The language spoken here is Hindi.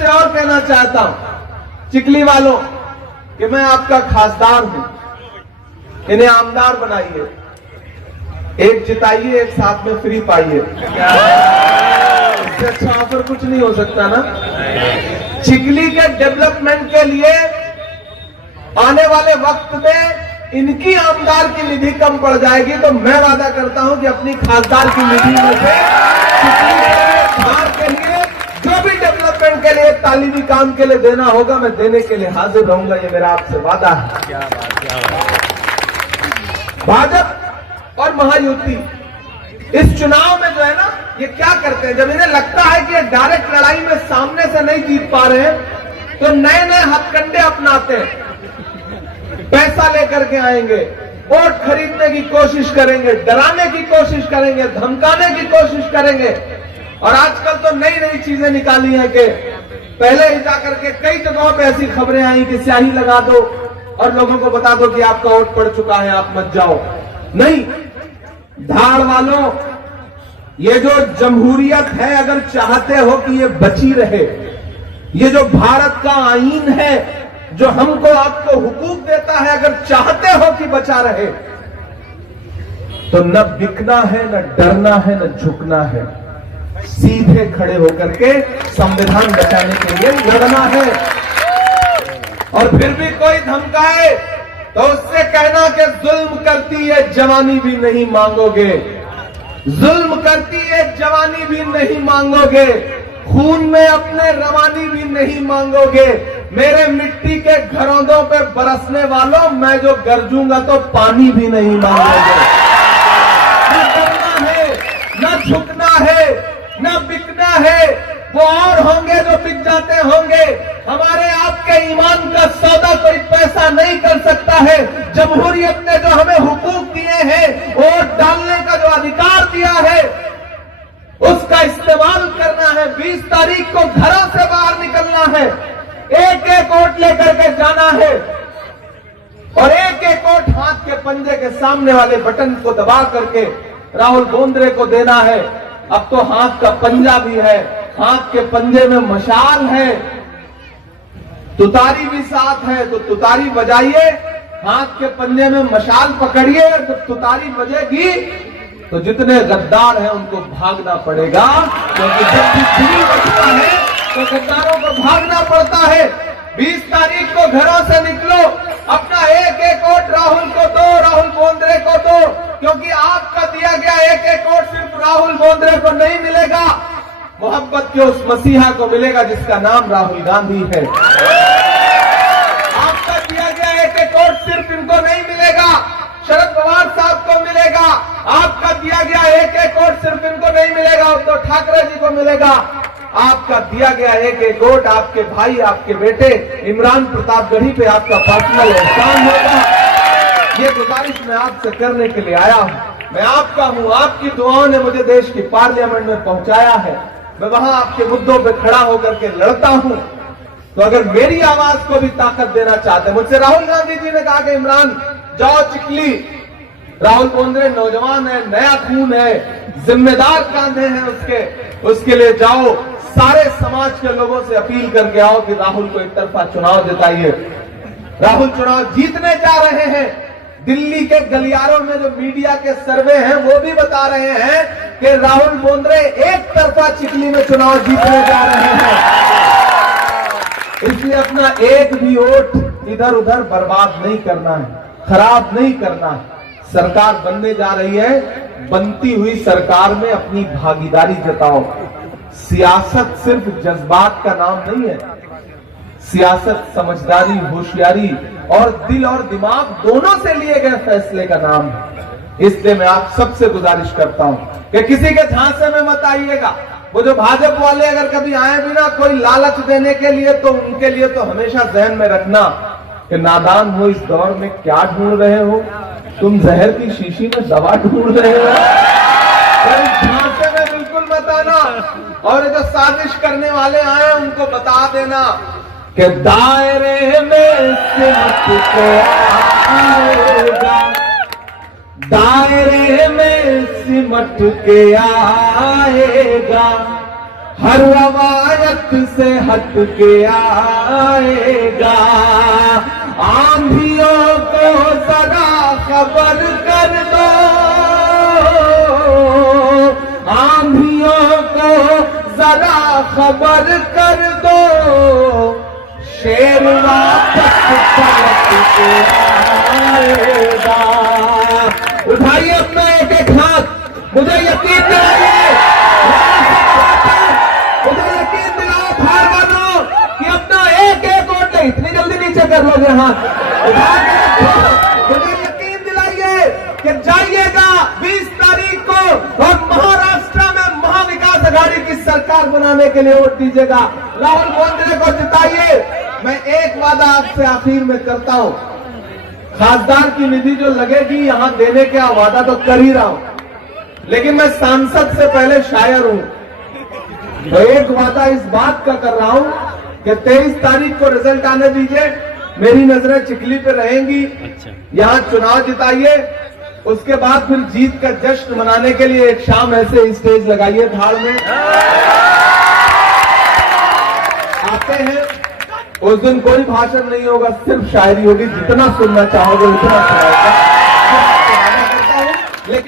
आपसे और कहना चाहता हूं चिखली वालों कि मैं आपका खासदार हूं, इन्हें आमदार बनाइए, एक जिताइए, एक साथ में फ्री पाइए। इससे अच्छा ऑफर कुछ नहीं हो सकता ना। चिखली के डेवलपमेंट के लिए आने वाले वक्त में इनकी आमदार की निधि कम पड़ जाएगी, तो मैं वादा करता हूं कि अपनी खासदार की निधि में से चिखली के लिए जो भी डेवलपमेंट के लिए तालीमी काम के लिए देना होगा, मैं देने के लिए हाजिर रहूंगा। ये मेरा आपसे वादा है। भाजपा और महायुति इस चुनाव में जो है ना, ये क्या करते हैं, जब इन्हें लगता है कि ये डायरेक्ट लड़ाई में सामने से नहीं जीत पा रहे हैं, तो नए नए हथकंडे अपनाते हैं। पैसा लेकर के आएंगे, वोट खरीदने की कोशिश करेंगे, डराने की कोशिश करेंगे, धमकाने की कोशिश करेंगे। और आजकल तो नई नई चीजें निकाली हैं कि पहले ही जाकर के कई जगहों पे ऐसी खबरें आई कि स्याही लगा दो और लोगों को बता दो कि आपका वोट पड़ चुका है, आप मत जाओ। नहीं, धाड़ वालों, ये जो जमहूरियत है, अगर चाहते हो कि ये बची रहे, ये जो भारत का आईन है, जो हमको आपको हुकूक देता है, अगर चाहते हो कि बचा रहे, तो न बिकना है, न डरना है, न झुकना है, सीधे खड़े होकर के संविधान बचाने के लिए लड़ना है। और फिर भी कोई धमकाए तो उससे कहना कि जुल्म करती है जवानी भी नहीं मांगोगे, जुल्म करती है जवानी भी नहीं मांगोगे, खून में अपने रवानी भी नहीं मांगोगे, मेरे मिट्टी के घरौंदों पे बरसने वालों, मैं जो गरजूंगा तो पानी भी नहीं मांगोगे। न डरना है, न झुकना है, न बिकना है। वो और होंगे जो बिक जाते होंगे, हमारे आपके ईमान का सौदा कोई पैसा नहीं कर सकता है। जमहूरियत ने जो हमें हुकूक दिए हैं, वोट डालने का जो अधिकार दिया है, उसका इस्तेमाल करना है। 20 तारीख को घरों से बाहर निकलना है, एक एक वोट लेकर के जाना है और एक एक वोट हाथ के पंजे के सामने वाले बटन को दबा करके राहुल बोंद्रे को देना है। अब तो हाथ का पंजा भी है, हाथ के पंजे में मशाल है, तुतारी भी साथ है, तो तुतारी बजाइए, हाथ के पंजे में मशाल पकड़िए। जब तुतारी बजेगी तो जितने गद्दार हैं उनको भागना पड़ेगा, क्योंकि जब भी दिल बचता है तो गद्दारों को भागना पड़ता है। 20 तारीख को घरों से निकलो, अपना एक एक वोट राहुल को दो, राहुल बोंद्रे को दो, क्योंकि आपका दिया गया एक एक वोट सिर्फ राहुल बोंद्रे को नहीं मिलेगा, मोहब्बत के उस मसीहा को मिलेगा जिसका नाम राहुल गांधी है। आपका दिया गया एक एक वोट सिर्फ इनको नहीं मिलेगा, शरद पवार साहब को मिलेगा। आपका दिया गया एक एक वोट सिर्फ इनको नहीं मिलेगा, उद्धव ठाकरे जी को मिलेगा। आपका दिया गया एक एक वोट आपके भाई, आपके बेटे इमरान प्रतापगढ़ी पे आपका पर्सनल एहसान होगा। ये गुजारिश मैं आपसे करने के लिए आया हूं। मैं आपका हूं, आपकी दुआओं ने मुझे देश की पार्लियामेंट में पहुंचाया है। मैं वहां आपके मुद्दों पे खड़ा होकर के लड़ता हूं। तो अगर मेरी आवाज को भी ताकत देना चाहते हैं, मुझसे राहुल गांधी जी ने कहा कि इमरान जाओ चिखली, राहुल बोंद्रे नौजवान है, नया खून है, जिम्मेदार कांधे हैं उसके लिए जाओ, सारे समाज के लोगों से अपील करके आओ कि राहुल को एक तरफा चुनाव जिताइए। राहुल चुनाव जीतने जा रहे हैं। दिल्ली के गलियारों में जो मीडिया के सर्वे हैं वो भी बता रहे हैं कि राहुल बोंद्रे एक तरफा चिखली में चुनाव जीतने जा रहे हैं। इसलिए अपना एक भी वोट इधर उधर बर्बाद नहीं करना है, खराब नहीं करना है। सरकार बनने जा रही है, बनती हुई सरकार में अपनी भागीदारी जताओ। सियासत सिर्फ जज्बात का नाम नहीं है, सियासत समझदारी, होशियारी और दिल और दिमाग दोनों से लिए गए फैसले का नाम है। इसलिए मैं आप सबसे गुजारिश करता हूं कि किसी के झांसे में मत आइएगा। वो जो भाजपा वाले अगर कभी आए भी ना कोई लालच देने के लिए, तो उनके लिए तो हमेशा जहन में रखना कि नादान हो, इस दौर में क्या ढूंढ रहे हो तुम, जहर की शीशी में दवा ढूंढ रहे हो। झांसे में बिल्कुल मत आना। और जो साजिश करने वाले आए उनको बता देना कि दायरे में सिमट के आएगा, दायरे में सिमट के आएगा, हर रवायत से हट के आएगा। आंधियों को जरा खबर कर दो, आंधियों को जरा खबर कर दो, शेर वापस पलट के आएगा। उठाइए अपना एक एक हाथ, मुझे यकीन दिलाइए, मुझे यकीन दिलाओ भाई बहनों कि अपना एक एक वोट नहीं, इतनी जल्दी नीचे कर लोगे हाथ उठा के रखो। मुझे यकीन दिलाइए कि जाइएगा 20 तारीख को और महाराष्ट्र में महाविकास आघाड़ी की सरकार बनाने के लिए वोट दीजिएगा। राहुल गांधी को जिताइए। मैं एक वादा आपसे आखिर में करता हूं, खासदार की निधि जो लगेगी यहां देने का वादा तो कर ही रहा हूं, लेकिन मैं सांसद से पहले शायर हूं, तो एक वादा इस बात का कर रहा हूं कि 23 तारीख को रिजल्ट आने दीजिए, मेरी नजरें चिखली पे रहेंगी। यहां चुनाव जिताइए, उसके बाद फिर जीत का जश्न मनाने के लिए एक शाम ऐसे स्टेज लगाइए धार में। आते हैं, उस दिन कोई भाषण नहीं होगा, सिर्फ शायरी होगी, जितना सुनना चाहोगे उतना सुनाएगा।